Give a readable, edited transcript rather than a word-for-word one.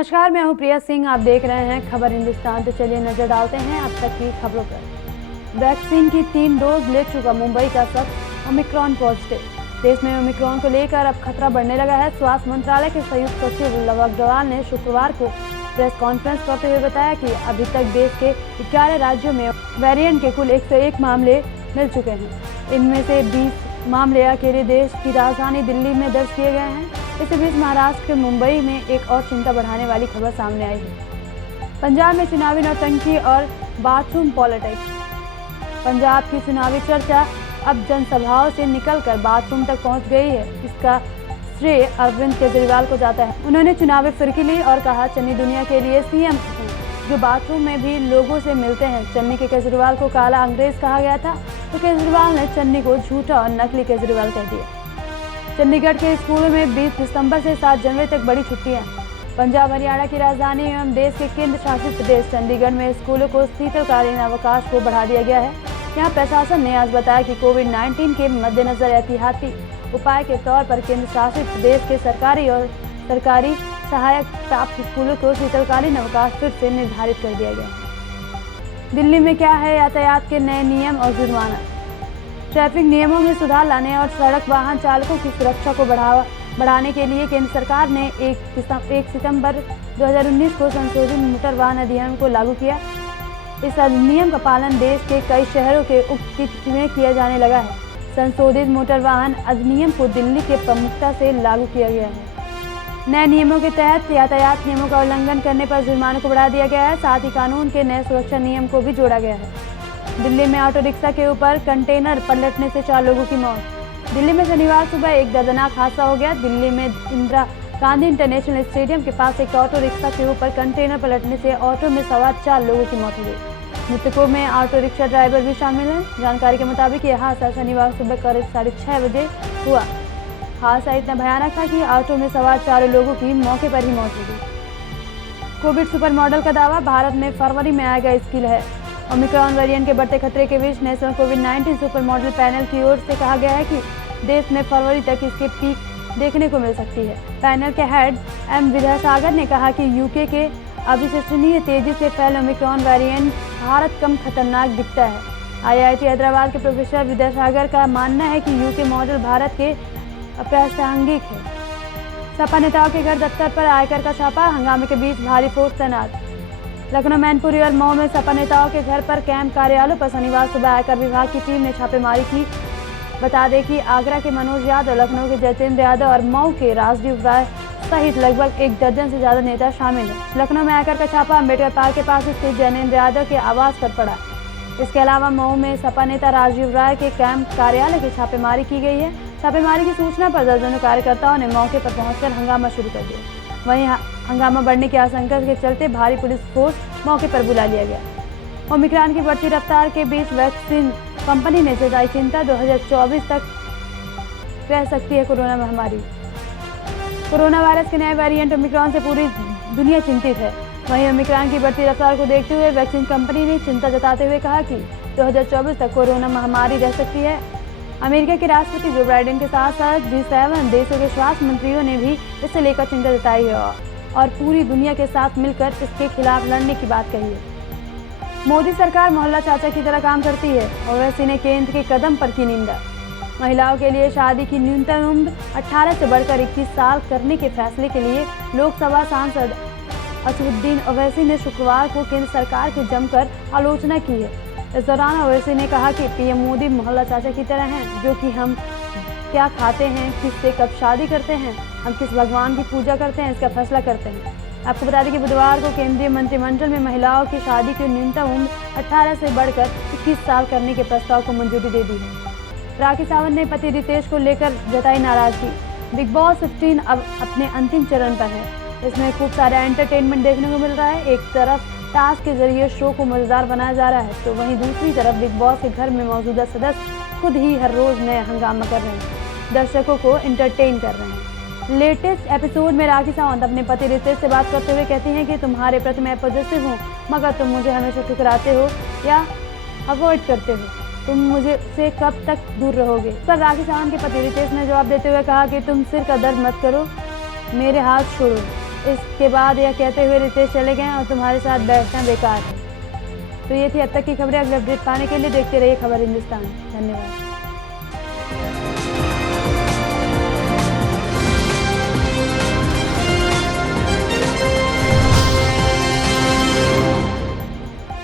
नमस्कार, मैं हूं प्रिया सिंह। आप देख रहे हैं खबर हिंदुस्तान। तो चलिए नजर डालते हैं अब तक की खबरों पर। वैक्सीन की 3 डोज ले चुका मुंबई का शख्स ओमिक्रॉन पॉजिटिव। देश में ओमिक्रॉन को लेकर अब खतरा बढ़ने लगा है। स्वास्थ्य मंत्रालय के संयुक्त सचिव लव अग्रवाल ने शुक्रवार को प्रेस कॉन्फ्रेंस करते हुए बताया कि अभी तक देश के 11 राज्यों में वेरिएंट के कुल 101 मामले मिल चुके हैं। इनमें से 20 मामले अकेले देश की राजधानी दिल्ली में दर्ज किए गए हैं। इसी बीच महाराष्ट्र के मुंबई में एक और चिंता बढ़ाने वाली खबर सामने आई है। पंजाब में चुनावी नौटंकी और बाथरूम पॉलिटिक्स। पंजाब की चुनावी चर्चा अब जनसभाओं से निकलकर बाथरूम तक पहुंच गई है। इसका श्रेय अरविंद केजरीवाल को जाता है। उन्होंने चुनावी फिरकी ली और कहा, चन्नी दुनिया के लिए सीएम जो बाथरूम में भी लोगों से मिलते हैं। चन्नी के केजरीवाल को काला अंग्रेज कहा गया था, तो केजरीवाल ने चन्नी को झूठा और नकली केजरीवाल कह दिया। चंडीगढ़ के स्कूलों में 20 दिसंबर से 7 जनवरी तक बड़ी छुट्टियां। पंजाब हरियाणा की राजधानी एवं देश के केंद्र शासित प्रदेश चंडीगढ़ में स्कूलों को शीतकालीन अवकाश को बढ़ा दिया गया है। यहां प्रशासन ने आज बताया कि कोविड-19 के मद्देनजर एहतियाती उपाय के तौर पर केंद्र शासित प्रदेश के सरकारी और सरकारी सहायक प्राप्त स्कूलों को शीतकालीन अवकाश फिर से निर्धारित कर दिया गया है। दिल्ली में क्या है यातायात के नए नियम और जुर्माना। ट्रैफिक नियमों में सुधार लाने और सड़क वाहन चालकों की सुरक्षा को बढ़ाने के लिए केंद्र सरकार ने 1 सितंबर 2019 को संशोधित मोटर वाहन अधिनियम को लागू किया। इस अधिनियम का पालन देश के कई शहरों के उक्त में किया जाने लगा है। संशोधित मोटर वाहन अधिनियम को दिल्ली के प्रमुखता से लागू किया गया है। नए नियमों के तहत यातायात नियमों का उल्लंघन करने पर जुर्माने को बढ़ा दिया गया है। साथ ही कानून के नए सुरक्षा नियम को भी जोड़ा गया है। दिल्ली में ऑटो रिक्शा के ऊपर कंटेनर पलटने से 4 लोगों की मौत। दिल्ली में शनिवार सुबह एक दर्दनाक हादसा हो गया। दिल्ली में इंदिरा गांधी इंटरनेशनल स्टेडियम के पास एक ऑटो रिक्शा के ऊपर कंटेनर पलटने से ऑटो में सवार 4 लोगों की मौत हो गई। मृतकों में ऑटो रिक्शा ड्राइवर भी शामिल है। जानकारी के मुताबिक यह हादसा शनिवार सुबह करीब 6:30 बजे हुआ। हादसा इतना भयानक था कि ऑटो में सवार 4 लोगों की मौके पर ही मौत हो गई। कोविड सुपर मॉडल का दावा, भारत में फरवरी में आएगा इसकी लहर। ओमिक्रॉन वेरिएंट के बढ़ते खतरे के बीच नेशनल कोविड-19 सुपर मॉडल पैनल की ओर से कहा गया है कि देश में फरवरी तक इसके पीक देखने को मिल सकती है। पैनल के हेड एम विद्यासागर ने कहा कि यूके के अविश्वसनीय तेजी से फैल ओमिक्रॉन वेरिएंट भारत कम खतरनाक दिखता है। IIT हैदराबाद के प्रोफेसर विद्यासागर का मानना है कि यूके मॉडल भारत के अप्रासंगिक है। सपा नेताओं के घर दफ्तर पर आयकर का छापा, हंगामे के बीच भारी फोर्स तैनात। लखनऊ, मैनपुरी और मऊ में सपा नेताओं के घर पर कैंप कार्यालयों पर शनिवार सुबह आयकर विभाग की टीम ने छापेमारी की। बता दें कि आगरा के मनोज यादव, लखनऊ के जतेंद्र यादव और मऊ के राजदीप राय सहित लगभग 1 दर्जन से ज्यादा नेता शामिल हैं। लखनऊ में आयकर का छापा अम्बेडकर पार्क के पास स्थित जतेंद्र यादव के आवास पर पड़ा। इसके अलावा मऊ में सपा नेता राजदीप राय के कैंप कार्यालय की छापेमारी की गई है। छापेमारी की सूचना पर दर्जनों कार्यकर्ताओं ने मौके पर पहुंचकर हंगामा शुरू कर दिया। वहीं हंगामा बढ़ने की आशंका के चलते भारी पुलिस फोर्स मौके पर बुला लिया गया। ओमिक्रॉन की बढ़ती रफ्तार के बीच वैक्सीन कंपनी ने जताई चिंता, 2024 तक रह सकती है कोरोना महामारी। कोरोना वायरस के नए वेरिएंट ओमिक्रॉन से पूरी दुनिया चिंतित है। वहीं ओमिक्रॉन की बढ़ती रफ्तार को देखते हुए वैक्सीन कंपनी ने चिंता जताते हुए कहा कि 2024 तक कोरोना महामारी रह सकती है। अमेरिका के राष्ट्रपति जो बाइडेन के साथ साथ G7 देशों के स्वास्थ्य मंत्रियों ने भी इससे लेकर चिंता जताई है और पूरी दुनिया के साथ मिलकर इसके खिलाफ लड़ने की बात कही है। मोदी सरकार मोहल्ला चाचा की तरह काम करती है। ओवैसी ने केंद्र के कदम पर की निंदा। महिलाओं के लिए शादी की न्यूनतम उम्र 18 से बढ़कर 21 साल करने के फैसले के लिए लोकसभा सांसद असदुद्दीन ओवैसी ने शुक्रवार को केंद्र सरकार की जमकर आलोचना की है। इस दौरान ओवैसी ने कहा कि पीएम मोदी मोहल्ला चाचा की तरह हैं, जो कि हम क्या खाते हैं, किससे कब शादी करते हैं, हम किस भगवान की पूजा करते हैं, इसका फैसला करते हैं। आपको बता दें कि बुधवार को केंद्रीय मंत्रिमंडल में महिलाओं की शादी की न्यूनतम उम्र 18 से बढ़कर 21 साल करने के प्रस्ताव को मंजूरी दे दी है। राखी सावंत ने पति रितेश को लेकर जताई नाराजगी। बिग बॉस 15 अब अपने अंतिम चरण पर है। इसमें खूब सारा एंटरटेनमेंट देखने को मिल रहा है। एक तरफ टास्क के जरिए शो को मजेदार बनाया जा रहा है, तो वहीं दूसरी तरफ बिग बॉस के घर में मौजूदा सदस्य खुद ही हर रोज नया हंगामा कर रहे हैं, दर्शकों को एंटरटेन कर रहे हैं। लेटेस्ट एपिसोड में राखी सावंत अपने पति रितेश से बात करते हुए कहती हैं कि तुम्हारे प्रति मैं पॉजिटिव हूँ, मगर तुम मुझे हमेशा ठुकराते हो या अवॉइड करते हो। तुम मुझे से कब तक दूर रहोगे। पर राखी सावंत के पति रितेश ने जवाब देते हुए कहा कि तुम सिर का दर्द मत करो, मेरे हाथ छोड़ो। इसके बाद यह कहते हुए रितेश चले गए और तुम्हारे साथ बैठना बेकार है। तो ये थी अब तक की खबरें। अगले अपडेट पाने के लिए देखते रहिए खबर हिंदुस्तान। धन्यवाद।